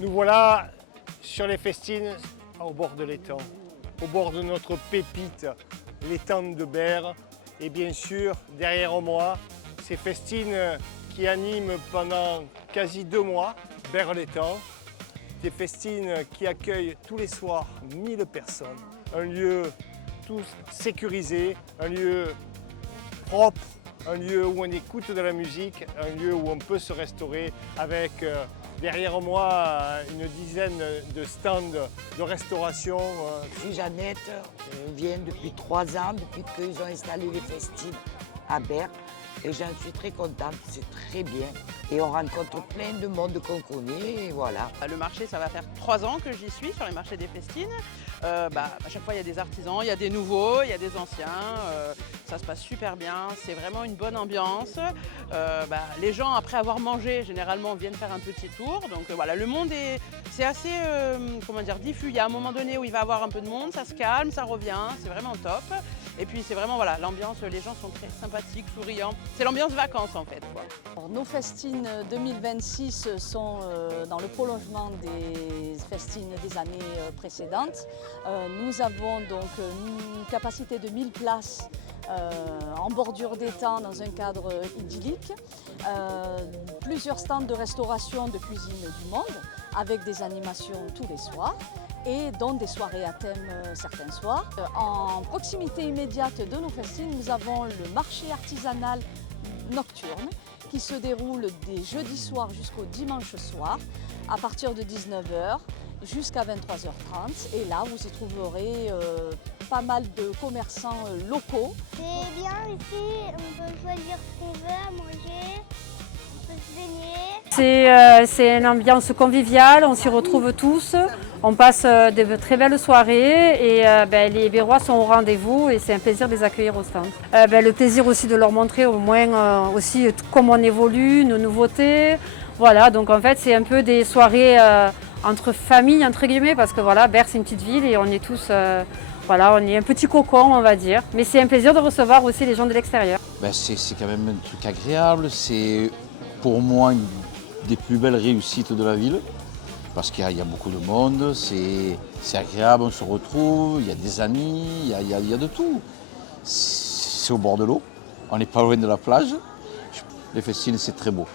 Nous voilà sur les festines au bord de l'étang, au bord de notre pépite, l'étang de Berre. Et bien sûr, derrière moi, ces festines qui animent pendant quasi 2 mois Berre-l'Étang. Des festines qui accueillent tous les soirs 1000 personnes. Un lieu tout sécurisé, un lieu propre, un lieu où on écoute de la musique, un lieu où on peut se restaurer avec derrière moi une dizaine de stands de restauration. Je suis Jeannette, je viens depuis 3 ans, depuis qu'ils ont installé les festines à Berre. Et j'en suis très contente, c'est très bien. Et on rencontre plein de monde qu'on connaît, et voilà. Le marché, ça va faire 3 ans que j'y suis sur les marchés des festines. À chaque fois, il y a des artisans, il y a des nouveaux, il y a des anciens. Ça se passe super bien, c'est vraiment une bonne ambiance. Les gens, après avoir mangé, généralement, viennent faire un petit tour. Donc voilà, le monde c'est assez diffus. Il y a un moment donné où il va y avoir un peu de monde, ça se calme, ça revient, c'est vraiment top. Et puis c'est vraiment voilà, l'ambiance, les gens sont très sympathiques, souriants. C'est l'ambiance vacances en fait, quoi. Alors, nos festines 2026 sont dans le prolongement des festines des années précédentes. Nous avons donc une capacité de 1000 places en bordure d'étang dans un cadre idyllique. Plusieurs stands de restauration de cuisine du monde avec des animations tous les soirs et dont des soirées à thème certains soirs. En proximité immédiate de nos festines, nous avons le marché artisanal nocturne qui se déroule des jeudis soirs jusqu'au dimanche soir à partir de 19h jusqu'à 23h30. Et là, vous y trouverez pas mal de commerçants locaux. C'est bien ici, on peut choisir ce qu'on veut à manger, on peut se baigner. C'est une ambiance conviviale, on s'y retrouve tous, on passe de très belles soirées et les Berrois sont au rendez-vous et c'est un plaisir de les accueillir au stand. Le plaisir aussi de leur montrer au moins aussi comment on évolue, nos nouveautés. Voilà, donc en fait c'est un peu des soirées entre familles entre guillemets parce que voilà, Berre c'est une petite ville et on est tous, on est un petit cocon on va dire. Mais c'est un plaisir de recevoir aussi les gens de l'extérieur. C'est quand même un truc agréable, c'est pour moi une des plus belles réussites de la ville parce qu'il y a beaucoup de monde, c'est agréable, on se retrouve, il y a des amis, il y a de tout. C'est au bord de l'eau, on n'est pas loin de la plage, les festines c'est très beau.